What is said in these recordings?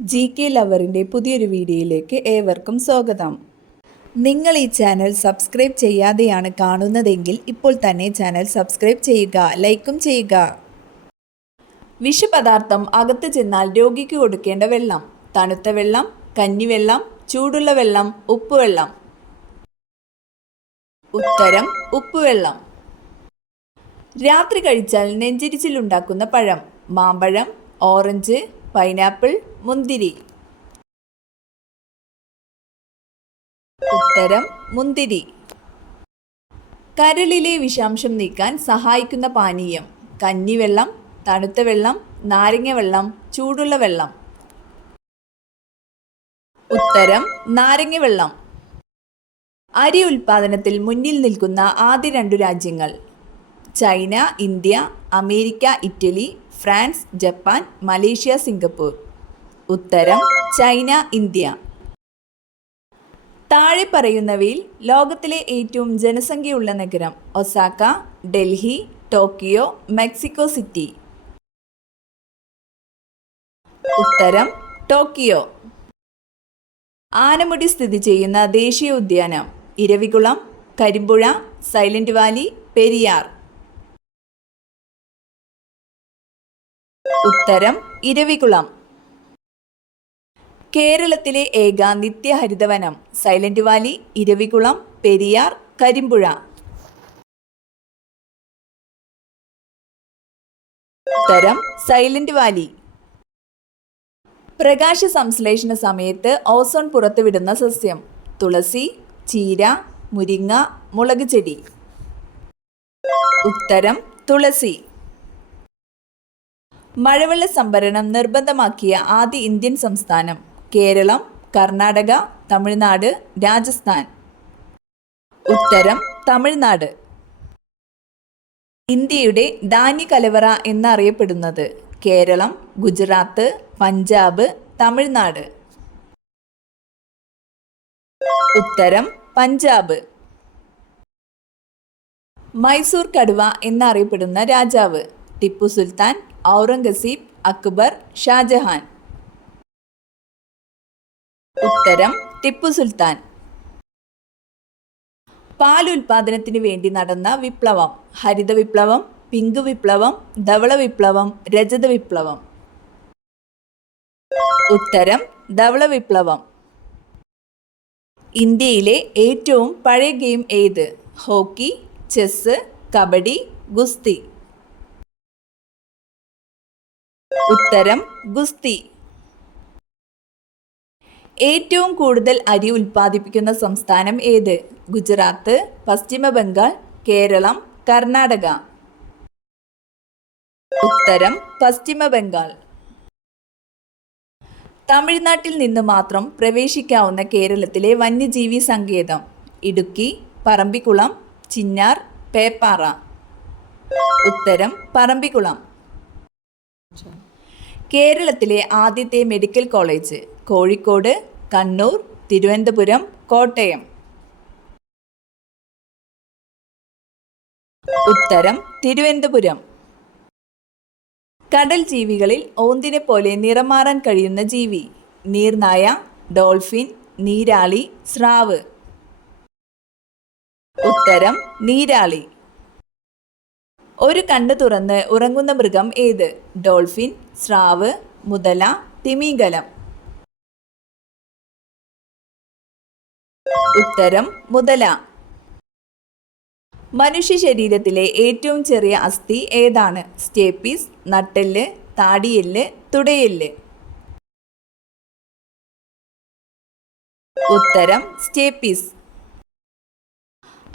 GK ലവറിൻ്റെ പുതിയൊരു വീഡിയോയിലേക്ക് ഏവർക്കും സ്വാഗതം. നിങ്ങൾ ഈ ചാനൽ സബ്സ്ക്രൈബ് ചെയ്യാതെയാണ് കാണുന്നതെങ്കിൽ ഇപ്പോൾ തന്നെ ചാനൽ സബ്സ്ക്രൈബ് ചെയ്യുക, ലൈക്കും ചെയ്യുക. വിഷപദാർത്ഥം അകത്ത് ചെന്നാൽ രോഗിക്ക് കൊടുക്കേണ്ട വെള്ളം: തണുത്ത വെള്ളം, കഞ്ഞിവെള്ളം, ചൂടുള്ള വെള്ളം, ഉപ്പുവെള്ളം. ഉത്തരം ഉപ്പുവെള്ളം. രാത്രി കഴിച്ചാൽ നെഞ്ചിരിച്ചിലുണ്ടാക്കുന്ന പഴം: മാമ്പഴം, ഓറഞ്ച്, പൈനാപ്പിൾ, മുന്തിരി. ഉത്തരം മുന്തിരി. കരളിലെ വിഷാംശം നീക്കാൻ സഹായിക്കുന്ന പാനീയം: കഞ്ഞിവെള്ളം, തണുത്ത വെള്ളം, നാരങ്ങ വെള്ളം, ചൂടുള്ള വെള്ളം. ഉത്തരം നാരങ്ങ വെള്ളം. അരി ഉൽപാദനത്തിൽ മുന്നിൽ നിൽക്കുന്ന ആദ്യ 2 രാജ്യങ്ങൾ: China, India, America, Italy, France, Japan, Malaysia, Singapore. ഉത്തരം ചൈന, ഇന്ത്യ. താഴെ പറയുന്നവയിൽ ലോകത്തിലെ ഏറ്റവും ജനസംഖ്യയുള്ള നഗരം: Osaka, Delhi, Tokyo, Mexico city. ഉത്തരം ടോക്കിയോ. ആനമുടി സ്ഥിതി ചെയ്യുന്ന ദേശീയ ഉദ്യാനം: ഇരവികുളം, കരിമ്പുഴ, സൈലന്റ് വാലി, പെരിയാർ. ഉത്തരം ഇരവികുളം. കേരളത്തിലെ ഏക നിത്യഹരിതവനം: സൈലന്റ് വാലി, ഇരവികുളം, പെരിയാർ, കരിമ്പുഴ. ഉത്തരം സൈലന്റ് വാലി. പ്രകാശ സംശ്ലേഷണ സമയത്ത് ഓസോൺ പുറത്തുവിടുന്ന സസ്യം: തുളസി, ചീര, മുരിങ്ങ, മുളക് ചെടി. ഉത്തരം തുളസി. മഴവെള്ള സംഭരണം നിർബന്ധമാക്കിയ ആദ്യ ഇന്ത്യൻ സംസ്ഥാനം: കേരളം, കർണാടക, തമിഴ്നാട്, രാജസ്ഥാൻ. ഉത്തരം തമിഴ്നാട്. ഇന്ത്യയുടെ ധാന്യകലവറ എന്നറിയപ്പെടുന്നത്: കേരളം, ഗുജറാത്ത്, പഞ്ചാബ്, തമിഴ്നാട്. ഉത്തരം പഞ്ചാബ്. മൈസൂർ കടുവ എന്നറിയപ്പെടുന്ന രാജാവ്: ടിപ്പു സുൽത്താൻ, ഔറംഗസീബ്, അക്ബർ, ഷാജഹാൻ. ഉത്തരം ടിപ്പു സുൽത്താൻ. പാൽ ഉൽപാദനത്തിന് വേണ്ടി നടന്ന വിപ്ലവം: ഹരിത വിപ്ലവം, പിങ്ക് വിപ്ലവം, ധവള വിപ്ലവം, രജത വിപ്ലവം. ഉത്തരം ധവള വിപ്ലവം. ഇന്ത്യയിലെ ഏറ്റവും പഴയ ഗെയിം ഏത്? ഹോക്കി, ചെസ്, കബഡി, ഗുസ്തി. ഉത്തരം ഗുസ്തി. ഏറ്റവും കൂടുതൽ അരി ഉൽപ്പാദിപ്പിക്കുന്ന സംസ്ഥാനം ഏത്? ഗുജറാത്ത്, പശ്ചിമ ബംഗാൾ, കേരളം, കർണാടക. ഉത്തരം പശ്ചിമ ബംഗാൾ. തമിഴ്നാട്ടിൽ നിന്ന് മാത്രം പ്രവേശിക്കാവുന്ന കേരളത്തിലെ വന്യജീവി സങ്കേതം: ഇടുക്കി, പറമ്പിക്കുളം, ചിന്നാർ, പേപ്പാറ. ഉത്തരം പറമ്പിക്കുളം. കേരളത്തിലെ ആദ്യത്തെ മെഡിക്കൽ കോളേജ്: കോഴിക്കോട്, കണ്ണൂർ, തിരുവനന്തപുരം, കോട്ടയം. ഉത്തരം തിരുവനന്തപുരം. കടൽ ജീവികളിൽ ഓന്തിനെ പോലെ നിറം മാറാൻ കഴിയുന്ന ജീവി: നീർനായ, ഡോൾഫിൻ, നീരാളി, സ്രാവ്. ഉത്തരം നീരാളി. ഒരു കണ്ണ് തുറന്ന് ഉറങ്ങുന്ന മൃഗം ഏത്? ഡോൾഫിൻ, സ്രാവ്, മുതല, തിമിംഗലം. ഉത്തരം മുതല. മനുഷ്യ ശരീരത്തിലെ ഏറ്റവും ചെറിയ അസ്ഥി ഏതാണ്? സ്റ്റേപ്പീസ്, നട്ടെല്ല്, താടിയെല്ല്, തുടയെല്ല്. ഉത്തരം സ്റ്റേപ്പീസ്.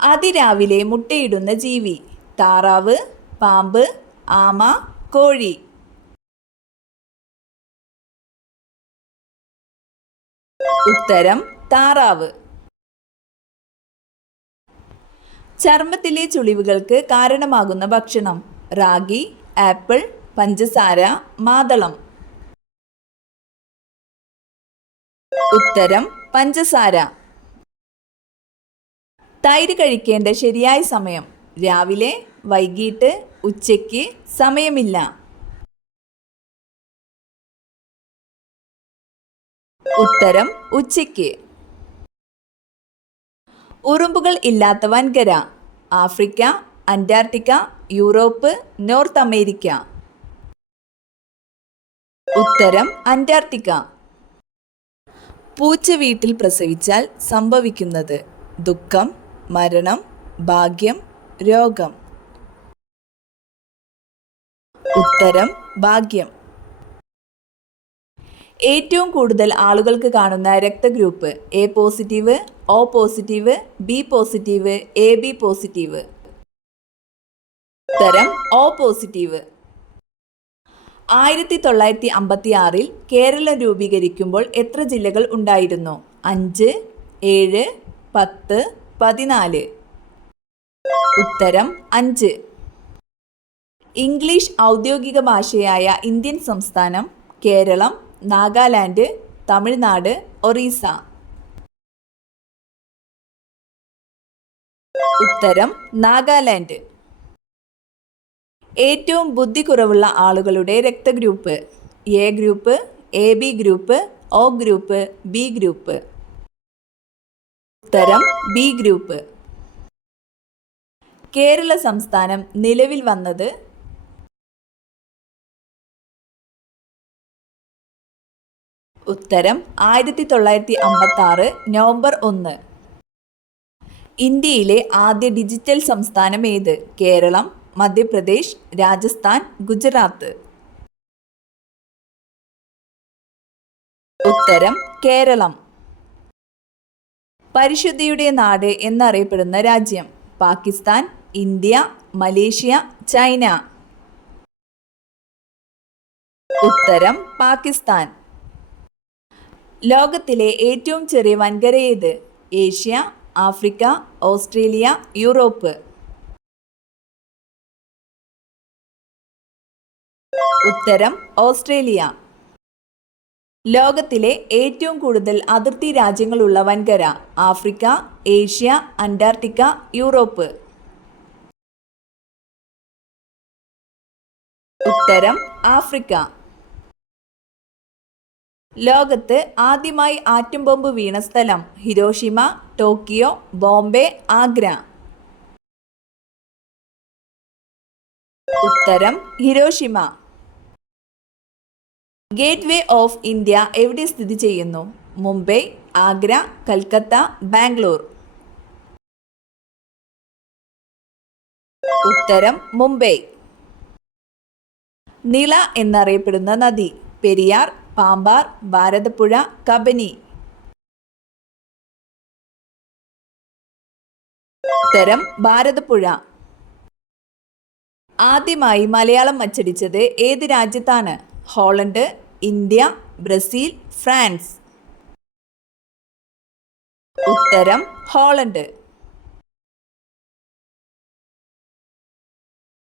അതിരാവിലെ മുട്ടയിടുന്ന ജീവി: താറാവ്, പാമ്പ്, ആമ, കോഴി. ഉത്തരം താറാവ്. ചർമ്മത്തിലെ ചുളിവുകൾക്ക് കാരണമാകുന്ന ഭക്ഷണം: റാഗി, ആപ്പിൾ, പഞ്ചസാര, മാതളം. ഉത്തരം പഞ്ചസാര. തൈര് കഴിക്കേണ്ട ശരിയായ സമയം: രാവിലെ, വൈകിട്ട്, ഉച്ചയ്ക്ക്. സമയമില്ല. ഉത്തരം ഉച്ചയ്ക്ക്. ഉറുമ്പുകൾ ഇല്ലാത്ത വൻകര. Africa, Antarctica, Europe, North America. ഉത്തരം അന്റാർട്ടിക്ക. പൂച്ച വീട്ടിൽ പ്രസവിച്ചാൽ സംഭവിക്കുന്നത് ദുഃഖം, മരണം, ഭാഗ്യം, രോഗം. ഉത്തരം ഭാഗ്യം. ഏറ്റവും കൂടുതൽ ആളുകൾക്ക് കാണുന്ന രക്തഗ്രൂപ്പ് A positive, O positive, B positive, A B positive. ഉത്തരം ഒ പോസിറ്റീവ്. 1956 കേരളം രൂപീകരിക്കുമ്പോൾ എത്ര ജില്ലകൾ ഉണ്ടായിരുന്നു? 5, 7, 10, 14. ഉത്തരം 5. ഇംഗ്ലീഷ് ഔദ്യോഗിക ഭാഷയായ ഇന്ത്യൻ സംസ്ഥാനം കേരളം, നാഗാലാൻഡ്, തമിഴ്നാട്, ഒറീസ. ഉത്തരം നാഗാലാൻഡ്. ഏറ്റവും ബുദ്ധി കുറവുള്ള ആളുകളുടെ രക്തഗ്രൂപ്പ് A group, A B group, O group, B group. ഉത്തരം ബി ഗ്രൂപ്പ്. കേരള സംസ്ഥാനം നിലവിൽ വന്നത്? ഉത്തരം 1956 നവംബർ 1. ഇന്ത്യയിലെ ആദ്യ ഡിജിറ്റൽ സംസ്ഥാനം ഏത്? കേരളം, മധ്യപ്രദേശ്, രാജസ്ഥാൻ, ഗുജറാത്ത്. ഉത്തരം കേരളം. പരിശുദ്ധിയുടെ നാട് എന്നറിയപ്പെടുന്ന രാജ്യം പാകിസ്ഥാൻ, ഇന്ത്യ, മലേഷ്യ, ചൈന. ഉത്തരം പാകിസ്ഥാൻ. ലോകത്തിലെ ഏറ്റവും ചെറിയ വൻകര ഏത്? Asia, Africa, Australia, Europe. ഉത്തരം ഓസ്ട്രേലിയ. ലോകത്തിലെ ഏറ്റവും കൂടുതൽ അതിർത്തി രാജ്യങ്ങളുള്ള വൻകര ആഫ്രിക്ക, ഏഷ്യ, അന്റാർട്ടിക്ക, യൂറോപ്പ്. ഉത്തരം ആഫ്രിക്ക. ലോകത്ത് ആദ്യമായി ആറ്റം ബോംബ് വീണ സ്ഥലം ഹിരോഷിമ, ടോക്കിയോ, ബോംബെ, ആഗ്ര. ഉത്തരം Hiroshima. Gate way of India എവിടെ സ്ഥിതി ചെയ്യുന്നു? മുംബൈ, ആഗ്ര, കൽക്കത്ത, ബാംഗ്ലൂർ. ഉത്തരം മുംബൈ. നിള എന്നറിയപ്പെടുന്ന നദി പെരിയാർ, പാമ്പാർ, ഭാരതപ്പുഴ, കബനി. ഉത്തരം ഭാരതപ്പുഴ. ആദ്യമായി മലയാളം അച്ചടിച്ചത് ഏത് രാജ്യത്താണ്? Holland, India, Brazil, France. ഉത്തരം ഹോളണ്ട്.